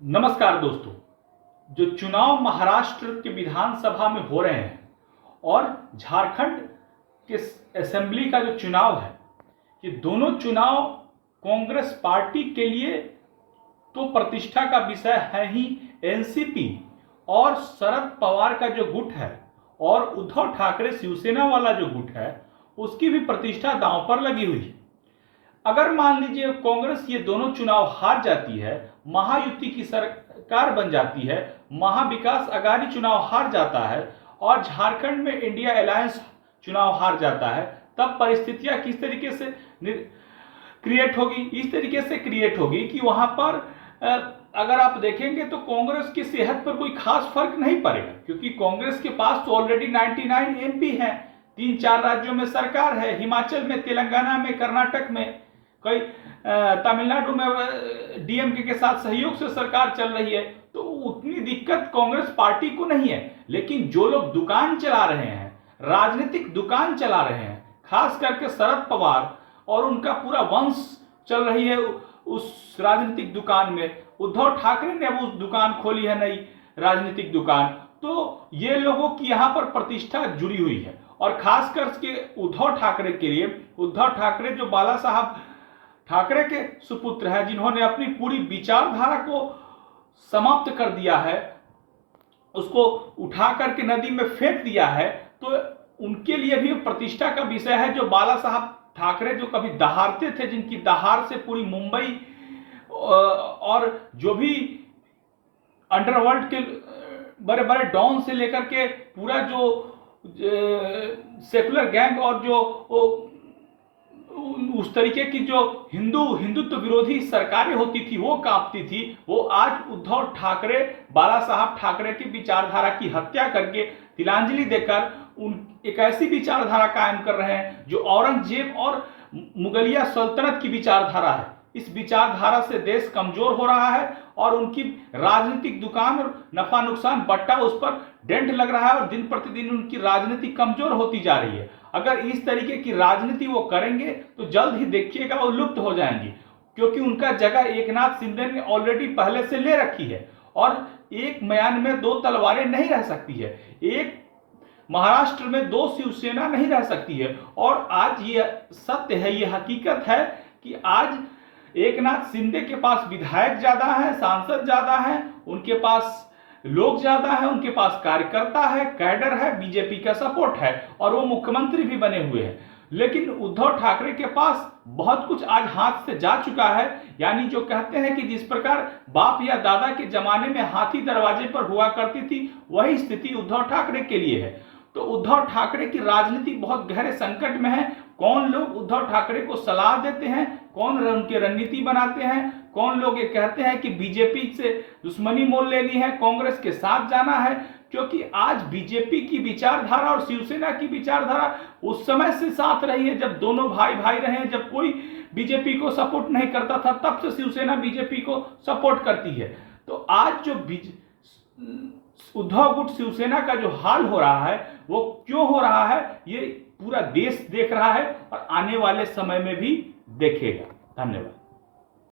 नमस्कार दोस्तों। जो चुनाव महाराष्ट्र के विधानसभा में हो रहे हैं और झारखंड के असेंबली का जो चुनाव है, ये दोनों चुनाव कांग्रेस पार्टी के लिए तो प्रतिष्ठा का विषय है ही। एनसीपी और शरद पवार का जो गुट है और उद्धव ठाकरे शिवसेना वाला जो गुट है, उसकी भी प्रतिष्ठा दांव पर लगी हुई है। अगर मान लीजिए कांग्रेस ये दोनों चुनाव हार जाती है, महायुति की सरकार बन जाती है, महाविकास अघाड़ी चुनाव हार जाता है और झारखंड में इंडिया अलायंस चुनाव हार जाता है, तब परिस्थितियां किस तरीके से क्रिएट होगी? इस तरीके से क्रिएट होगी कि वहां पर अगर आप देखेंगे तो कांग्रेस की सेहत पर कोई खास फर्क नहीं पड़ेगा, क्योंकि कांग्रेस के पास तो ऑलरेडी 99 एमपी हैं, 3-4 राज्यों में सरकार है, हिमाचल में, तेलंगाना में, कर्नाटक में, कई तमिलनाडु में डीएमके के साथ सहयोग से सरकार चल रही है, तो उतनी दिक्कत कांग्रेस पार्टी को नहीं है। लेकिन जो लोग दुकान चला रहे हैं, राजनीतिक दुकान चला रहे हैं, खास करके शरद पवार और उनका पूरा वंश चल रही है उस राजनीतिक दुकान में, उद्धव ठाकरे ने अब उस दुकान खोली है, नई राजनीतिक दुकान, तो ये लोगों की यहां पर प्रतिष्ठा जुड़ी हुई है। और खास करके उद्धव ठाकरे के लिए, उद्धव ठाकरे जो बाला साहब ठाकरे के सुपुत्र हैं, जिन्होंने अपनी पूरी विचारधारा को समाप्त कर दिया है, उसको उठा करके नदी में फेंक दिया है, तो उनके लिए भी प्रतिष्ठा का विषय है। जो बाला साहब ठाकरे जो कभी दहाड़ते थे, जिनकी दहाड़ से पूरी मुंबई और जो भी अंडरवर्ल्ड के बड़े बड़े डॉन से लेकर के पूरा जो सेकुलर गैंग और जो उस तरीके की जो हिंदुत्व विरोधी सरकारें होती थी, वो कांपती थी, वो आज उद्धव ठाकरे, बाला साहब ठाकरे की विचारधारा की हत्या करके तिलांजलि देकर एक ऐसी विचारधारा कायम कर रहे हैं जो औरंगजेब और मुगलिया सल्तनत की विचारधारा है। इस विचारधारा से देश कमजोर हो रहा है और उनकी राजनीतिक दुकान और नफा नुकसान बट्टा, उस पर डेंट लग रहा है और दिन प्रतिदिन उनकी राजनीति कमजोर होती जा रही है। अगर इस तरीके की राजनीति वो करेंगे तो जल्द ही देखिएगा वो लुप्त हो जाएंगी, क्योंकि उनका जगह एकनाथ शिंदे ने ऑलरेडी पहले से ले रखी है और एक म्यान में 2 तलवारें नहीं रह सकती है, एक महाराष्ट्र में 2 शिवसेना नहीं रह सकती है। और आज ये सत्य है, ये हकीकत है कि आज एकनाथ शिंदे के पास विधायक ज्यादा है, सांसद ज्यादा है, उनके पास लोग ज्यादा है, उनके पास कार्यकर्ता है, कैडर है, बीजेपी का सपोर्ट है और वो मुख्यमंत्री भी बने हुए हैं। लेकिन उद्धव ठाकरे के पास बहुत कुछ आज हाथ से जा चुका है। यानी जो कहते हैं कि जिस प्रकार बाप या दादा के जमाने में हाथी दरवाजे पर हुआ करती थी, वही स्थिति उद्धव ठाकरे के लिए है। तो उद्धव ठाकरे की राजनीति बहुत गहरे संकट में है। कौन लोग उद्धव ठाकरे को सलाह देते हैं, कौन उनकी रणनीति बनाते हैं, कौन लोग ये कहते हैं कि बीजेपी से दुश्मनी मोल लेनी है, कांग्रेस के साथ जाना है, क्योंकि आज बीजेपी की विचारधारा और शिवसेना की विचारधारा उस समय से साथ रही है जब दोनों भाई भाई रहे हैं, जब कोई बीजेपी को सपोर्ट नहीं करता था, तब से शिवसेना बीजेपी को सपोर्ट करती है। तो आज जो उद्धव गुट शिवसेना का जो हाल हो रहा है, वो क्यों हो रहा है, ये पूरा देश देख रहा है और आने वाले समय में भी देखेगा। धन्यवाद।